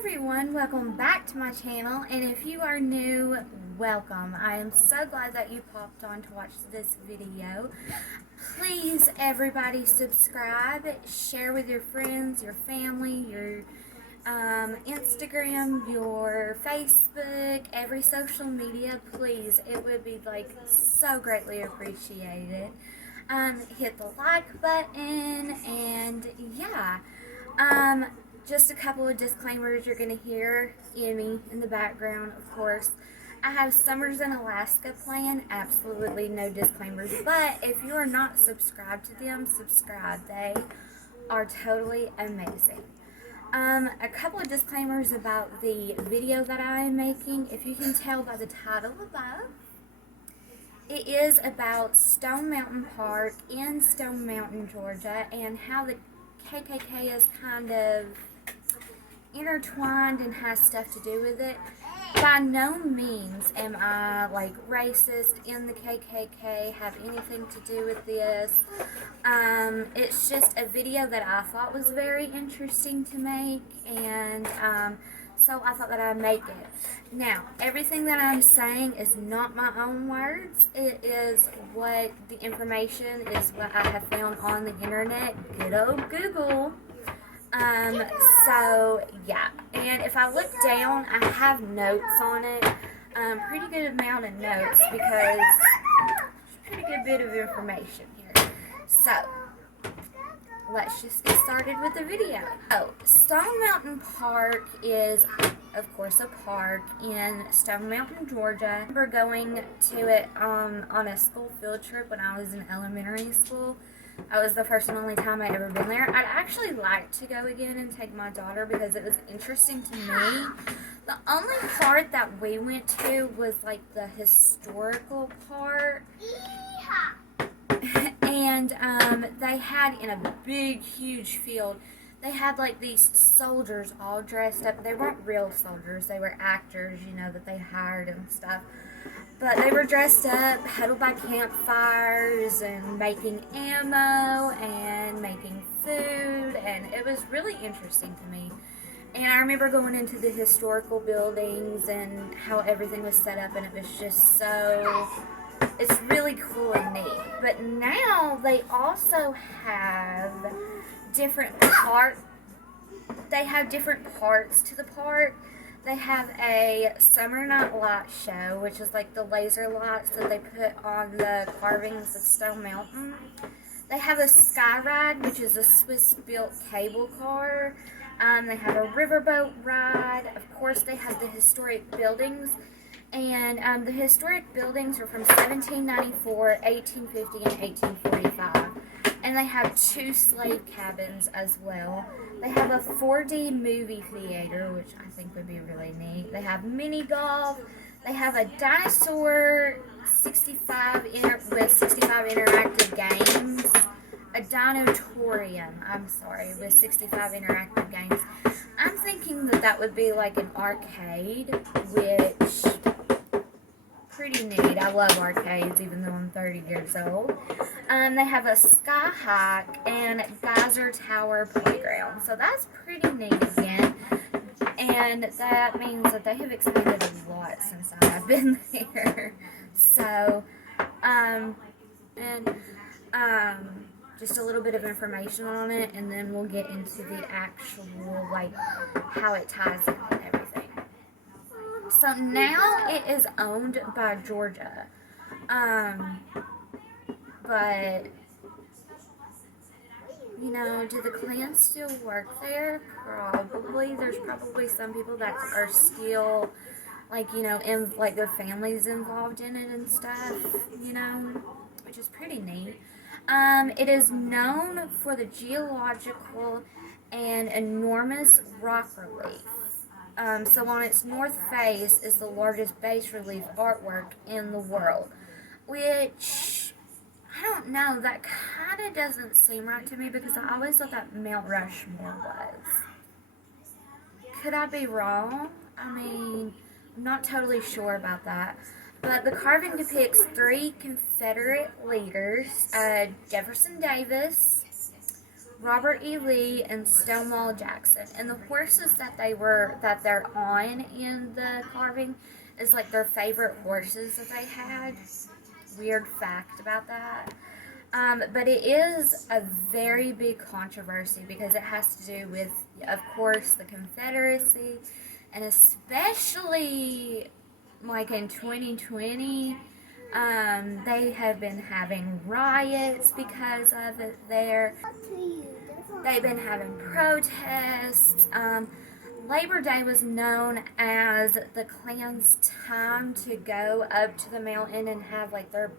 everyone, welcome back to my channel, and if you are new, welcome. I am so glad that you popped on to watch this video. Please, everybody, subscribe, share with your friends, your family, your Instagram, your Facebook, every social media. Please, it would be like so greatly appreciated. Hit the like button, and yeah. Just a couple of disclaimers you're going to hear Emmy in the background, of course. I have summers in Alaska planned, absolutely no disclaimers, but if you are not subscribed to them, subscribe. They are totally amazing. A couple of disclaimers about the video that I am making. If you can tell by the title above, it is about Stone Mountain Park in Stone Mountain, Georgia, and how the KKK is kind of intertwined and has stuff to do with it. By no means am I like racist, in the KKK, have anything to do with this. It's just a video that I thought was very interesting to make, and so I thought that I'd make it. Now, everything that I'm saying is not my own words. It is what the information is, what I have found on the internet. Good old Google. So yeah, and if I look down, I have notes on it. Pretty good amount of notes because there's a pretty good bit of information here. So let's just get started with the video. Oh, Stone Mountain Park is, of course, a park in Stone Mountain, Georgia. I remember going to it on a school field trip when I was in elementary school. That was the first and only time I'd ever been there. I'd actually like to go again and take my daughter because it was interesting to me. The only part that we went to was like the historical part. And they had, in a big, huge field, they had like these soldiers all dressed up. They weren't real soldiers, they were actors, you know, that they hired and stuff. But they were dressed up, huddled by campfires, and making ammo, and making food, and it was really interesting to me. And I remember going into the historical buildings and how everything was set up, and it was just so, it's really cool and neat. But now they also have different parts to the park. They have a summer night light show, which is like the laser lights that they put on the carvings of Stone Mountain. They have a sky ride, which is a Swiss-built cable car. They have a riverboat ride. Of course, they have the historic buildings. And the historic buildings are from 1794, 1850, and 1845. And they have 2 slave cabins as well. They have a 4D movie theater, which I think would be really neat. They have mini golf. They have a dinosaur 65 with 65 interactive games. A dinotorium, with 65 interactive games. I'm thinking that that would be like an arcade, which pretty neat. I love arcades, even though I'm 30 years old. They have a sky hike and geyser tower playground, so that's pretty neat again. And that means that they have expanded a lot since I've been there. So, just a little bit of information on it, and then we'll get into the actual, like, how it ties in and everything. So now it is owned by Georgia. But, you know, do the Klans still work there? Probably. There's probably some people that are still, like, you know, in, like, their families involved in it and stuff, you know, which is pretty neat. It is known for the geological and enormous rock relief. So on its north face is the largest bas relief artwork in the world, which, I don't know, that kind of doesn't seem right to me because I always thought that Mount Rushmore was. Could I be wrong? I mean, I'm not totally sure about that. But the carving depicts 3 Confederate leaders, Jefferson Davis, Robert E. Lee, and Stonewall Jackson. And the horses that they're on in the carving is like their favorite horses that they had. Weird fact about that. But it is a very big controversy because it has to do with, of course, the Confederacy, and especially like in 2020, they have been having riots because of it there. They've been having protests. Labor Day was known as the Klans' time to go up to the mountain and have like their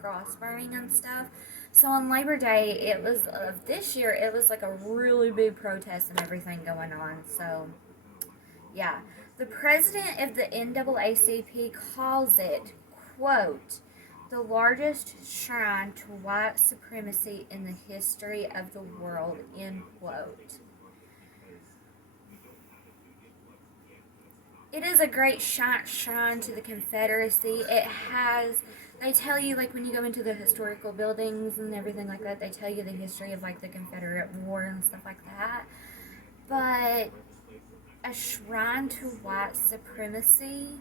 cross burning and stuff. So on Labor Day, it was this year, it was like a really big protest and everything going on. So yeah, the president of the NAACP calls it, quote, the largest shrine to white supremacy in the history of the world, end quote. It is a great shrine to the Confederacy. It has, they tell you, like, when you go into the historical buildings and everything like that, they tell you the history of, like, the Confederate War and stuff like that. But a shrine to white supremacy,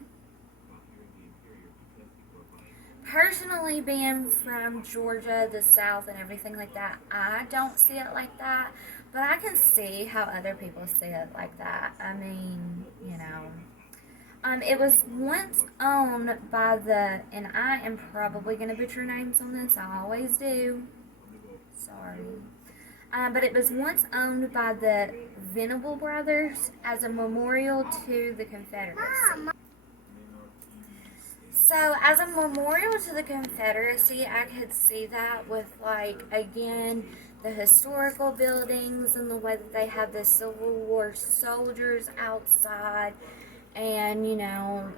personally, being from Georgia, the South, and everything like that, I don't see it like that. But I can see how other people see it like that. I mean, you know. It was once owned by the, and I am probably going to butcher names on this, I always do. Sorry. But it was once owned by the Venable brothers as a memorial to the Confederacy. So, as a memorial to the Confederacy, I could see that with, like, again, the historical buildings and the way that they have the Civil War soldiers outside. And, you know,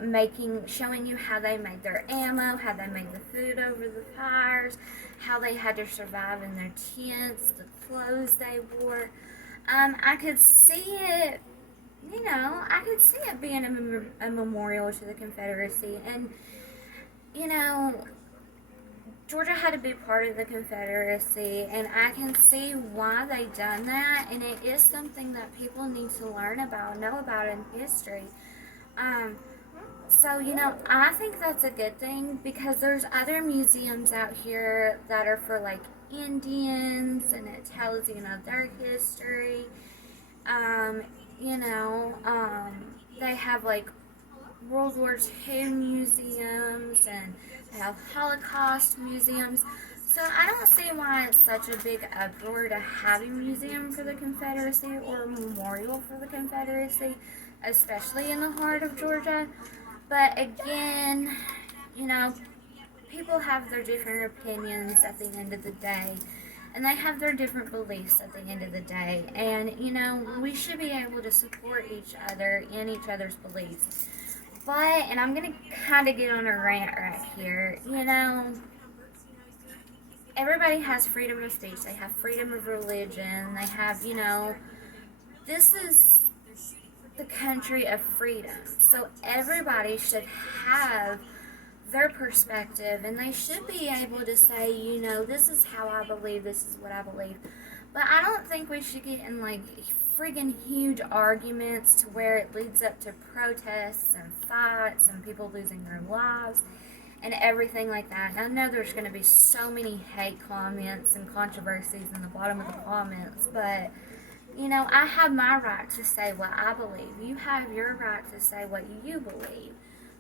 showing you how they made their ammo, how they made the food over the fires, how they had to survive in their tents, the clothes they wore. I could see it, you know, I could see it being a memorial to the Confederacy. And, you know, Georgia had to be part of the Confederacy, and I can see why they done that. And it is something that people need to learn about, know about in history. So, you know, I think that's a good thing because there's other museums out here that are for, like, Indians, and it tells, you know, their history. You know, they have, like, World War II museums, and they have Holocaust museums. So I don't see why it's such a big uproar to have a museum for the Confederacy or a memorial for the Confederacy, especially in the heart of Georgia. But again, you know, people have their different opinions at the end of the day, and they have their different beliefs at the end of the day. And, you know, we should be able to support each other in each other's beliefs. But, and I'm going to kind of get on a rant right here, you know, everybody has freedom of speech. They have freedom of religion. They have, you know, this is the country of freedom. So everybody should have their perspective, and they should be able to say, you know, this is how I believe, this is what I believe. But I don't think we should get in, like, friggin' huge arguments to where it leads up to protests and fights and people losing their lives and everything like that. And I know there's going to be so many hate comments and controversies in the bottom of the comments, but, you know, I have my right to say what I believe. You have your right to say what you believe.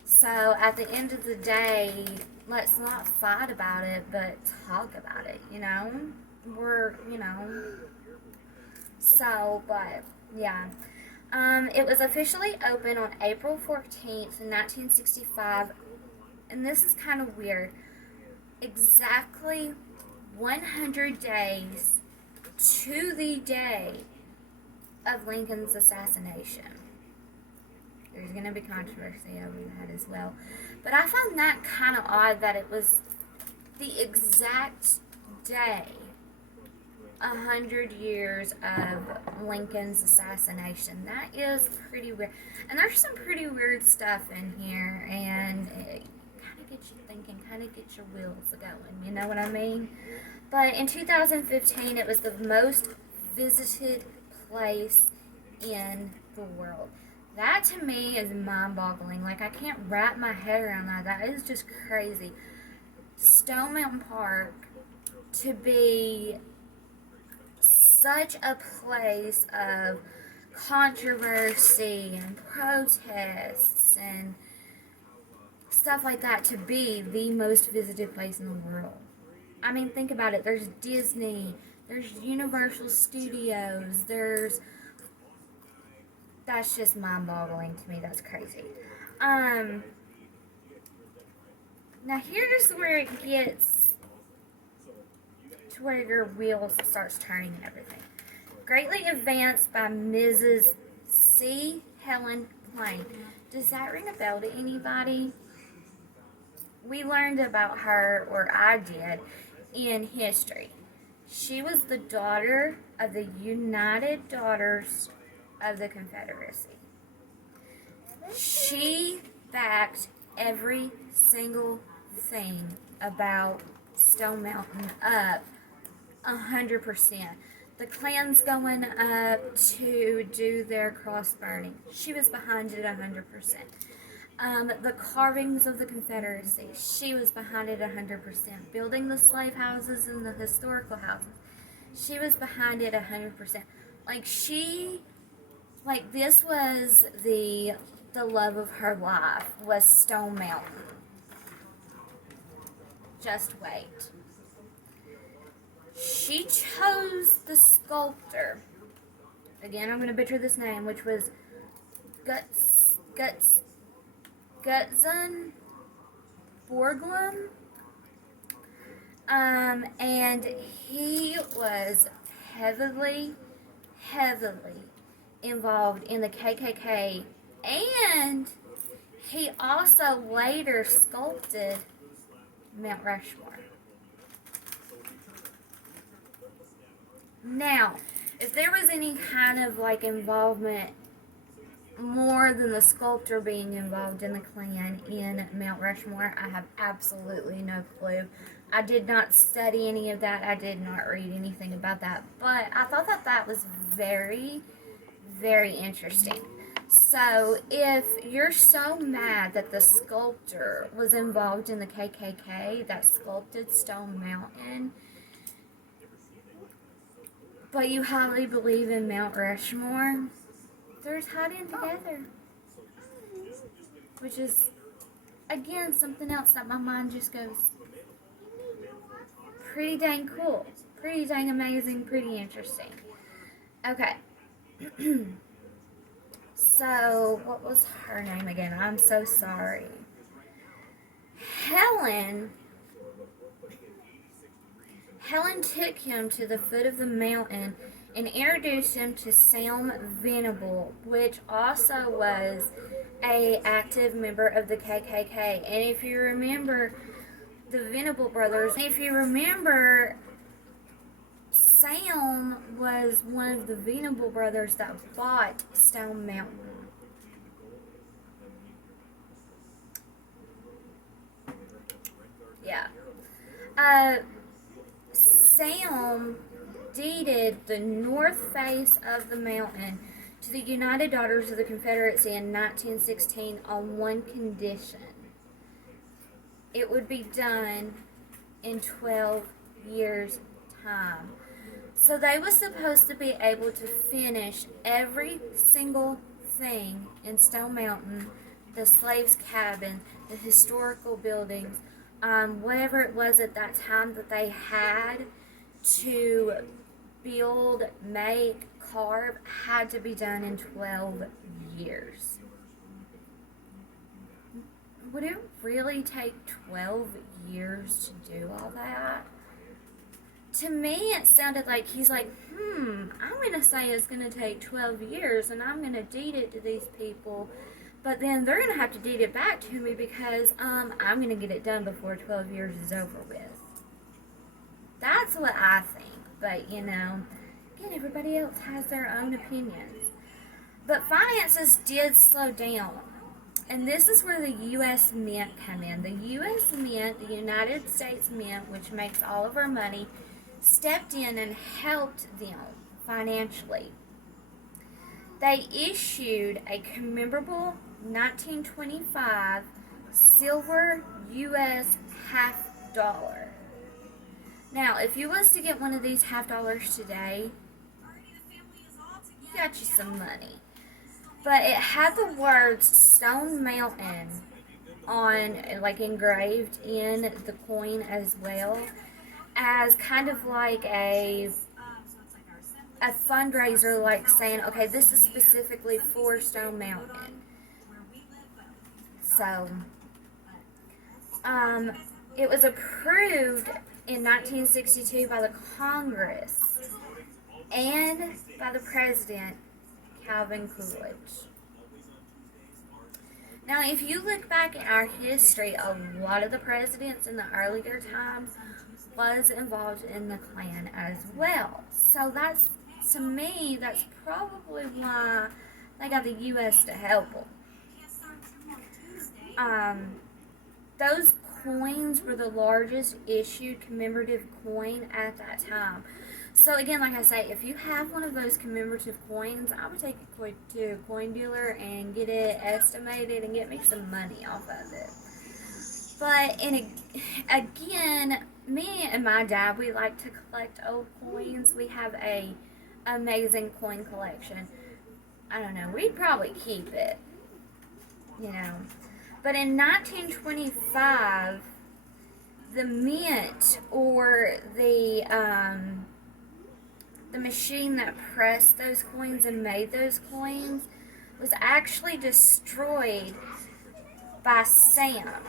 So, at the end of the day, let's not fight about it, but talk about it, you know? You know. So, but, yeah. It was officially opened on April 14th, 1965, and this is kind of weird. Exactly 100 days to the day of Lincoln's assassination. There's going to be controversy over that as well. But I found that kind of odd that it was the exact day, 100 years of Lincoln's assassination. That is pretty weird. And there's some pretty weird stuff in here, and it kind of gets you thinking, kind of gets your wheels going, you know what I mean? But in 2015, it was the most visited place in the world. That to me is mind-boggling. Like, I can't wrap my head around that. That is just crazy. Stone Mountain Park to be such a place of controversy and protests and stuff like that, to be the most visited place in the world. I mean, think about it. There's Disney, there's Universal Studios, that's just mind-boggling to me. That's crazy. Now here's where it gets to where your wheels starts turning and everything. Greatly advanced by Mrs. C. Helen Klein. Does that ring a bell to anybody? We learned about her, or I did, in history. She was the daughter of the United Daughters of the Confederacy. She backed every single thing about Stone Mountain up 100%. The Klans going up to do their cross burning, she was behind it 100%. The carvings of the Confederacy, she was behind it 100%. Building the slave houses and the historical houses, she was behind it 100%. This was the love of her life, was Stone Mountain. Just wait. She chose the sculptor. Again, I'm going to butcher this name, which was Gutzon Borglum. And he was heavily involved in the KKK, and he also later sculpted Mount Rushmore. Now, if there was any kind of involvement more than the sculptor being involved in the Klan in Mount Rushmore, I have absolutely no clue. I did not study any of that. I did not read anything about that. But I thought that was very, very interesting. So, if you're so mad that the sculptor was involved in the KKK that sculpted Stone Mountain, but you highly believe in Mount Rushmore, they're tied in together. Which is, again, something else that my mind just goes, pretty dang cool. Pretty dang amazing, pretty interesting. Okay. So, what was her name again? I'm so sorry. Helen took him to the foot of the mountain and introduced him to Sam Venable, which also was an active member of the KKK. And if you remember the Venable brothers, Sam was one of the Venable brothers that bought Stone Mountain. Yeah. Sam deeded the north face of the mountain to the United Daughters of the Confederacy in 1916 on one condition. It would be done in 12 years' time. So they were supposed to be able to finish every single thing in Stone Mountain, the slaves' cabin, the historical buildings, whatever it was at that time that they had to build, make, carve, had to be done in 12 years. Would it really take 12 years to do all that? To me, it sounded like he's like, I'm going to say it's going to take 12 years, and I'm going to deed it to these people, but then they're going to have to deed it back to me because I'm going to get it done before 12 years is over with. That's what I think. But, again, everybody else has their own opinions. But finances did slow down. And this is where the U.S. Mint come in. The U.S. Mint, the United States Mint, which makes all of our money, stepped in and helped them financially. They issued a commemorable 1925 silver U.S. half-dollar. Now, if you was to get one of these half-dollars today, you got you some money. But it had the words Stone Mountain on, like, engraved in the coin, as well as kind of like a fundraiser, like saying, okay, this is specifically for Stone Mountain. So, it was approved in 1962 by the Congress and by the President, Calvin Coolidge. Now, if you look back in our history, a lot of the presidents in the earlier times was involved in the Klan as well. So that's, to me, that's probably why they got the U.S. to help them. Those coins were the largest issued commemorative coin at that time. So again, like I say, if you have one of those commemorative coins, I would take it to a coin dealer and get it estimated and get me some money off of it. But again, me and my dad, we like to collect old coins. We have a amazing coin collection. I don't know, we'd probably keep it, you know. But in 1925, the mint, or the machine that pressed those coins and made those coins, was actually destroyed by Sam.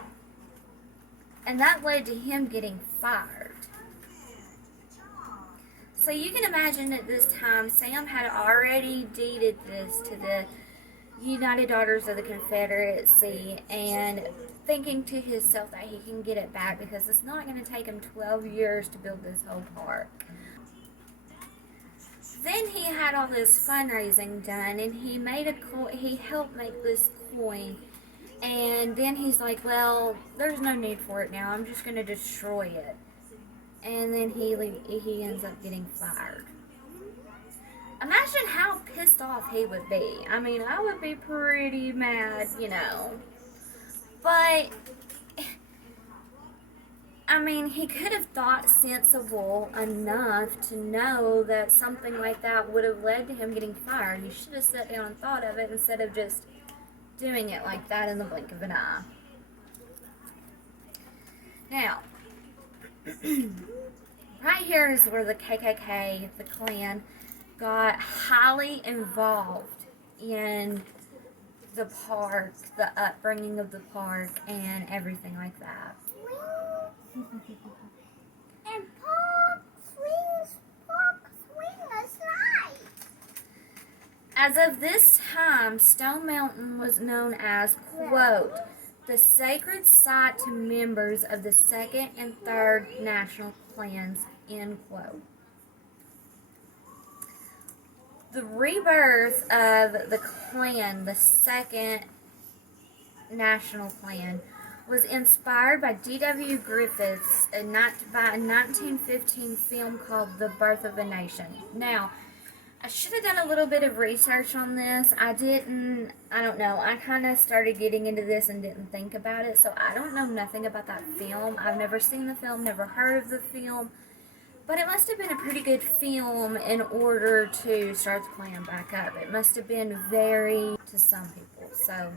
And that led to him getting fired. So you can imagine at this time, Sam had already deeded this to the United Daughters of the Confederacy, and thinking to himself that he can get it back because it's not going to take him 12 years to build this whole park. Then he had all this fundraising done, and he helped make this coin. And then he's like, well, there's no need for it now. I'm just going to destroy it. And then he ends up getting fired. Imagine how pissed off he would be. I mean, I would be pretty mad, you know. But, I mean, he could have thought sensible enough to know that something like that would have led to him getting fired. He should have sat down and thought of it instead of just doing it like that in the blink of an eye. Now, right here is where the KKK, the Klan, got highly involved in the park, the upbringing of the park, and everything like that. And park swingers light. As of this time, Stone Mountain was known as, quote, the sacred site to members of the 2nd and 3rd National Klans, end quote. The rebirth of the Klan, the 2nd National Klan, was inspired by D.W. Griffith's by a 1915 film called The Birth of a Nation. Now, I should have done a little bit of research on this. I don't know. I kind of started getting into this and didn't think about it, so I don't know nothing about that film. I've never seen the film, never heard of the film. But it must have been a pretty good film in order to start the Klan back up. It must have been very, to some people. So,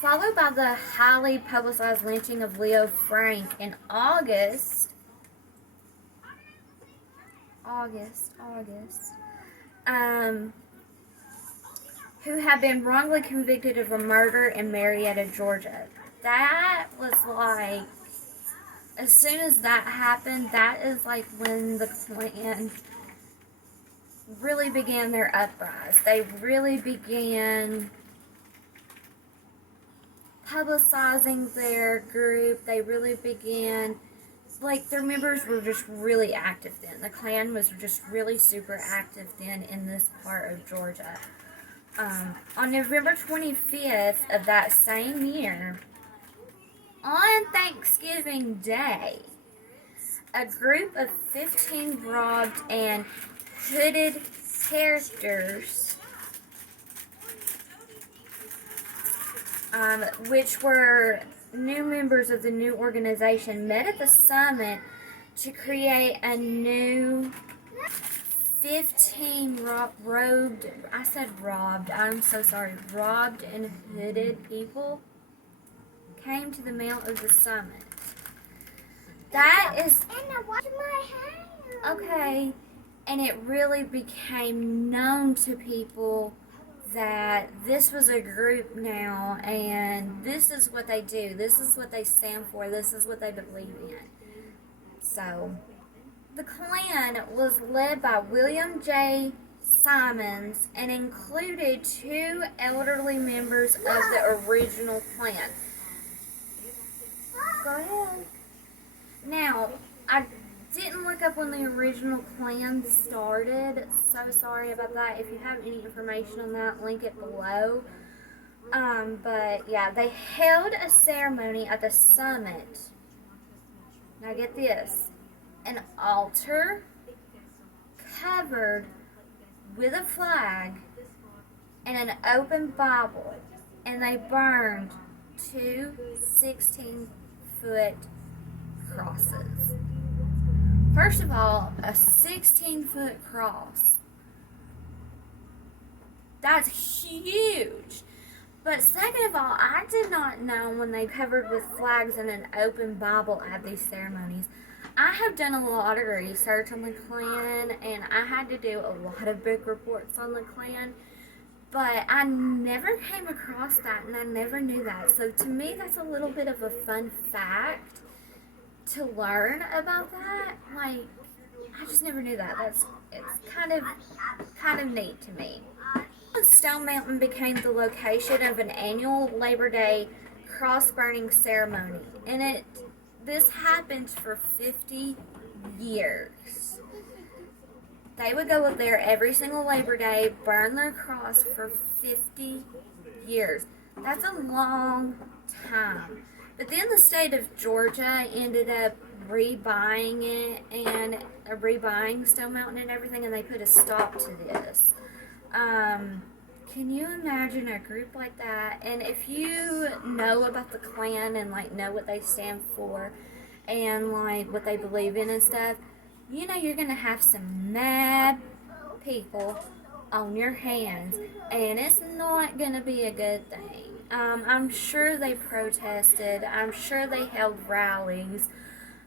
followed by the highly publicized lynching of Leo Frank in August, who had been wrongly convicted of a murder in Marietta, Georgia. That was like, as soon as that happened, that is like when the Klan really began their uprise. They really began publicizing their group. They really began, like, their members were just really active then. The Klan was just really super active then in this part of Georgia. On November 25th of that same year, on Thanksgiving Day, a group of 15 robed and hooded characters, which were new members of the new organization, met at the summit to create a new 15 robed and hooded people came to the Mount of the Summit. That is Anna, wash my hair. okay, and it really became known to people that this was a group now, and this is what they do, this is what they stand for, this is what they believe in. So, the Klan was led by William J. Simons and included 2 elderly members of the original Klan. Go ahead. Now, I didn't look up when the original Klan started. So sorry about that. If you have any information on that, link it below. But yeah, they held a ceremony at the summit. Now get this. An altar covered with a flag and an open Bible. And they burned 2 16-foot crosses. First of all, a 16-foot cross. That's huge. But second of all, I did not know when they covered with flags and an open Bible at these ceremonies. I have done a lot of research on the Klan, and I had to do a lot of book reports on the Klan. But I never came across that, and I never knew that. So to me, that's a little bit of a fun fact to learn about that. Like, I just never knew that. It's kind of neat to me. Stone Mountain became the location of an annual Labor Day cross burning ceremony, and this happened for 50 years. They would go up there every single Labor Day, burn their cross for 50 years. That's a long time. But then the state of Georgia ended up rebuying it and rebuying Stone Mountain and everything, and they put a stop to this. Can you imagine a group like that? And if you know about the Klan and like know what they stand for and like what they believe in and stuff, you know you're gonna have some mad people on your hands, and it's not gonna be a good thing. I'm sure they protested. I'm sure they held rallies.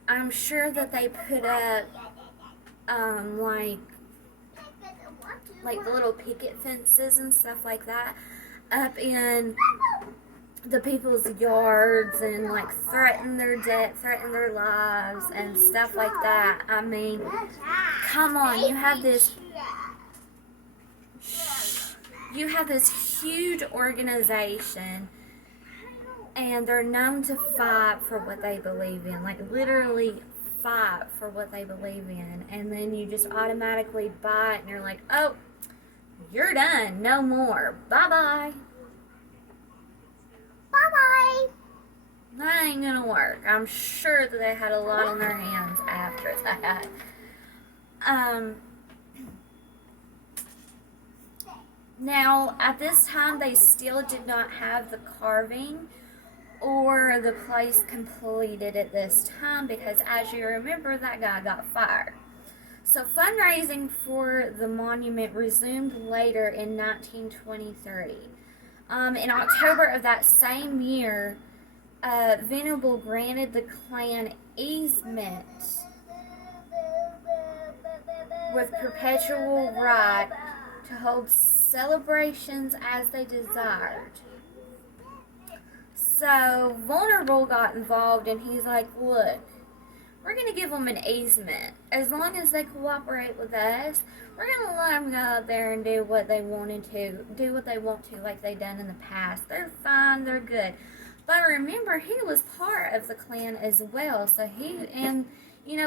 I'm sure that they put up like the little picket fences and stuff like that up in the people's yards and like threaten their death, threaten their lives and stuff like that. I mean, come on, you have this huge organization, and they're known to fight for what they believe in, like literally fight for what they believe in, and then you just automatically buy it and you're like, oh, you're done, no more, bye-bye. Bye-bye. That ain't gonna work. I'm sure that they had a lot on their hands after that. Now, at this time, they still did not have the carving or the place completed at this time because, as you remember, that guy got fired. So fundraising for the monument resumed later in 1923. In October of that same year, Venable granted the Klan easement with perpetual right to hold celebrations as they desired. So Vulnerable got involved, and he's like, look, we're going to give them an easement. As long as they cooperate with us, we're going to let them go out there and do what they want to, like they done in the past. They're fine, they're good. But remember, he was part of the Klan as well. So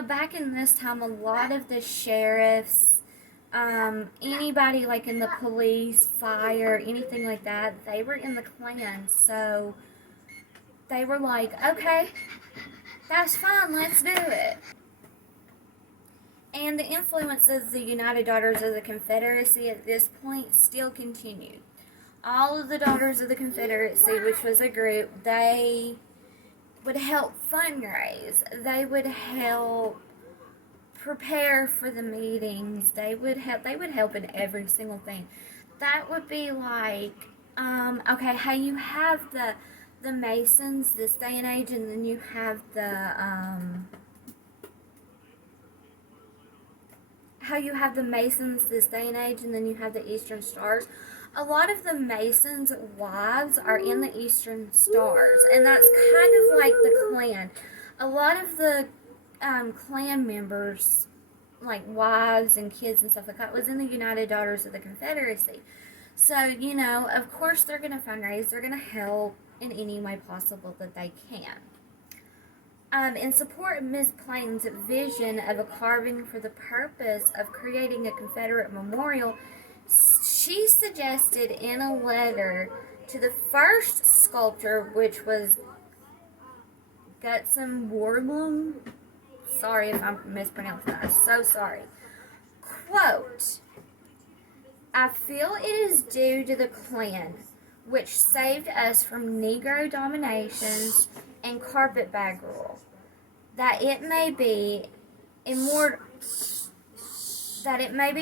back in this time, a lot of the sheriffs, anybody like in the police, fire, anything like that, they were in the Klan. So they were like, okay, that's fine, let's do it. And the influence of the United Daughters of the Confederacy at this point still continued. All of the Daughters of the Confederacy, which was a group, they would help fundraise. They would help prepare for the meetings. They would help in every single thing. That would be like, okay, how you have the Masons this day and age, and then you have how you have the Masons this day and age, and then you have the Eastern Stars. A lot of the Masons' wives are in the Eastern Stars, and that's kind of like the Klan. A lot of the Klan members, like wives and kids and stuff like that, was in the United Daughters of the Confederacy. So, you know, of course they're going to fundraise. They're going to help in any way possible that they can. In support of Miss Plain's vision of a carving for the purpose of creating a Confederate memorial, she suggested in a letter to the first sculptor, which was Gutzon Warblum. Sorry if I'm mispronouncing that. I'm so sorry. Quote, I feel it is due to the Klan, which saved us from Negro domination and carpetbag rule, that it may be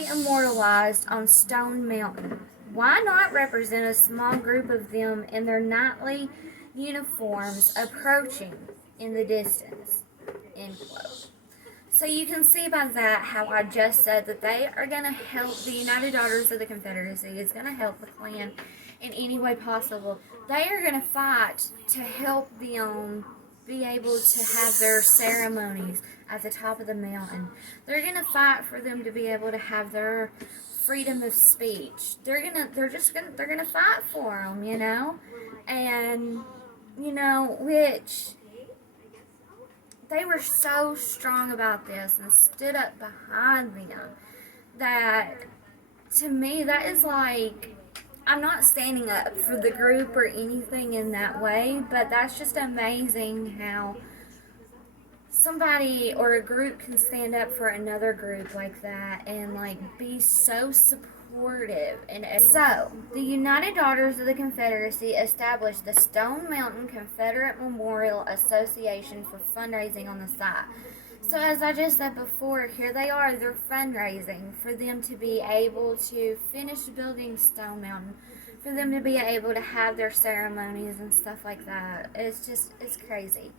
immortalized on Stone Mountain. Why not represent a small group of them in their nightly uniforms approaching in the distance? End quote. So you can see by that how I just said that they are going to help. The United Daughters of the Confederacy is going to help the Klan in any way possible. They are going to fight to help them be able to have their ceremonies at the top of the mountain. They're going to fight for them to be able to have their freedom of speech. They're going to fight for them, you know? And, you know, which they were so strong about this and stood up behind them that, to me, that is like, I'm not standing up for the group or anything in that way, but that's just amazing how somebody or a group can stand up for another group like that and like be so supportive. And so the United Daughters of the Confederacy established the Stone Mountain Confederate Memorial Association for fundraising on the site. So as I just said before, here they are, they're fundraising for them to be able to finish building Stone Mountain, for them to be able to have their ceremonies and stuff like that. It's crazy.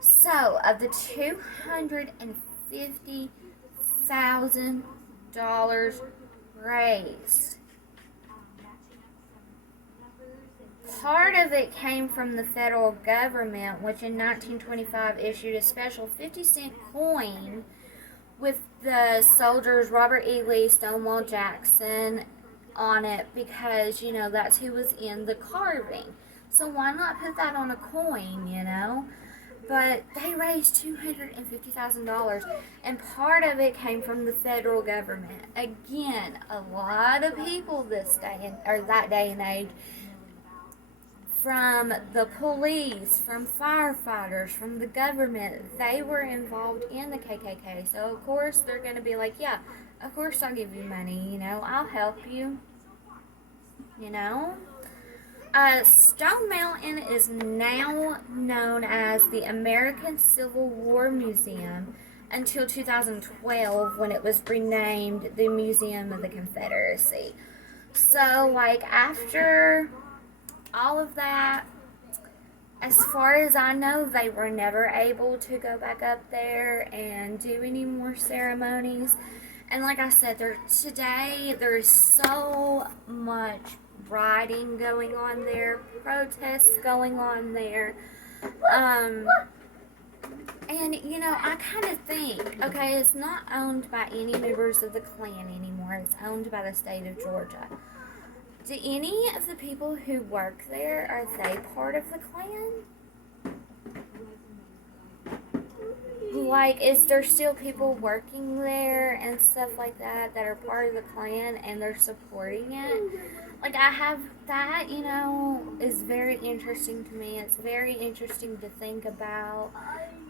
So, of the $250,000 raised, part of it came from the federal government, which in 1925 issued a special 50-cent coin with the soldiers Robert E. Lee, Stonewall Jackson on it, because, you know, that's who was in the carving. So why not put that on a coin, you know? But they raised $250,000, and part of it came from the federal government. Again, a lot of people that day and age, from the police, from firefighters, from the government, they were involved in the KKK. So of course they're going to be like, yeah, of course I'll give you money, you know, I'll help you, you know. Stone Mountain is now known as the American Civil War Museum until 2012, when it was renamed the Museum of the Confederacy. So, like, after all of that, as far as I know, they were never able to go back up there and do any more ceremonies. And like I said, today there is so much rioting going on there, protests going on there, and you know, I kind of think, okay, it's not owned by any members of the Klan anymore, it's owned by the state of Georgia. Do any of the people who work there, are they part of the Klan? Like, is there still people working there and stuff like that are part of the Klan and they're supporting it? Like, I have that, you know, is very interesting to me. It's very interesting to think about.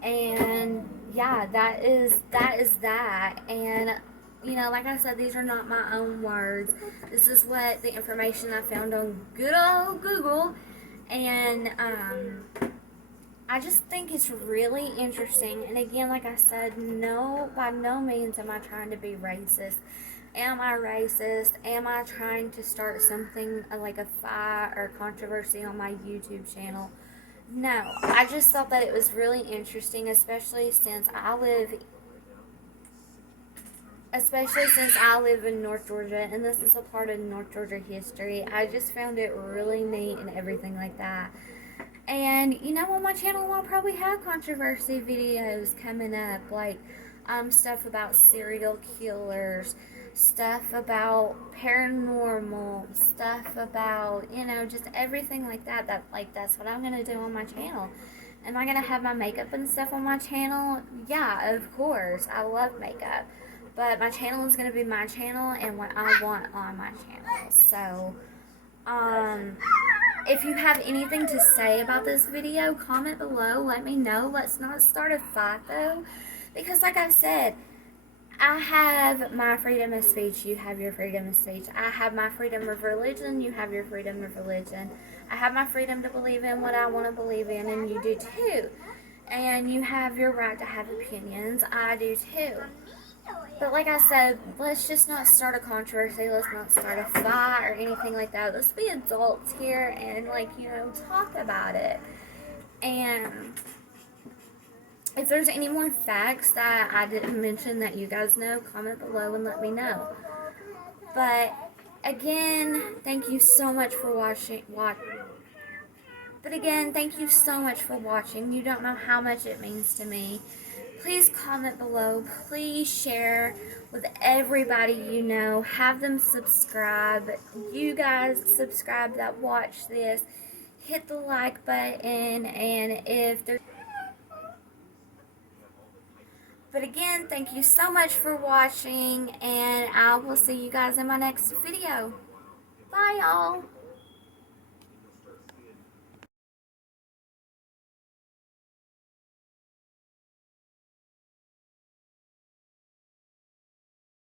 And yeah, that is that. And you know, like I said, these are not my own words. This is what the information I found on good old Google. And I just think it's really interesting. And again, like I said, no, by no means am I trying to be racist. Am I racist? Am I trying to start something like a fight or controversy on my YouTube channel? No, I just thought that it was really interesting, especially since I live in North Georgia, and this is a part of North Georgia history. I just found it really neat and everything like that. And you know, on my channel I'll probably have controversy videos coming up, like stuff about serial killers, stuff about paranormal, stuff about, you know, just everything like that. That's what I'm gonna do on my channel. Am I gonna have my makeup and stuff on my channel? Yeah, of course. I love makeup. But my channel is gonna be my channel and what I want on my channel. So, if you have anything to say about this video, comment below. Let me know. Let's not start a fight though. Because like I've said, I have my freedom of speech, you have your freedom of speech. I have my freedom of religion, you have your freedom of religion. I have my freedom to believe in what I want to believe in, and you do too. And you have your right to have opinions, I do too. But like I said, let's just not start a controversy, let's not start a fight or anything like that. Let's be adults here and, like, you know, talk about it. And if there's any more facts that I didn't mention that you guys know, comment below and let me know. But again, thank you so much for watching. Thank you so much for watching. You don't know how much it means to me. Please comment below. Please share with everybody you know. Have them subscribe. You guys subscribe that watch this. Hit the like button, and if there's... But again, thank you so much for watching, and I will see you guys in my next video. Bye, y'all.